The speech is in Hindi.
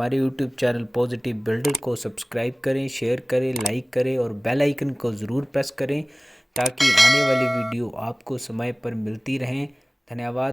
हमारे यूट्यूब चैनल पॉजिटिव बिल्डर को सब्सक्राइब करें, शेयर करें, लाइक करें और बेल आइकन को ज़रूर प्रेस करें ताकि आने वाली वीडियो आपको समय पर मिलती रहें। धन्यवाद।